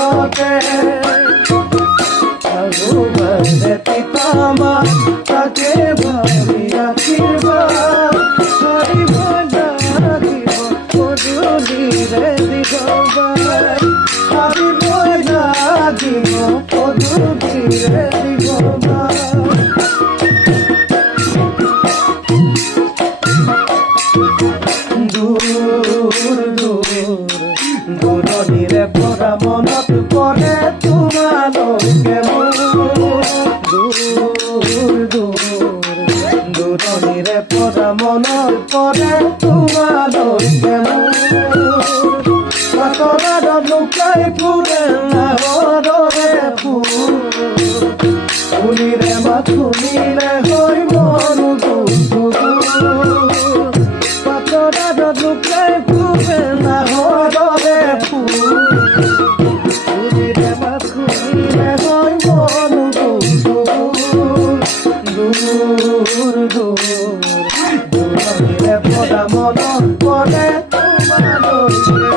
মনতে ভগবানে পিতামা তাকে ভাবি রাখিবা হারিব লাগিব পদূলিৰে দিগবাৰ হারিব লাগিব পদূলিৰে দিগবাৰ দূৰণিৰে পৰা মনত পৰে তোমালোকে দূৰণিৰে পৰা মনত পৰে তোমালোকে পাতলত লুকাই ফুৰে নাৱৰে ফুলিৰে মাত শুনিলে হৈ মন পাতলত লুকাই ফুৰে নাৱৰে ফুলিৰে মাত শুনিলে হৈ মন দূৰণিৰে পৰা মনত পৰে তোমালোকে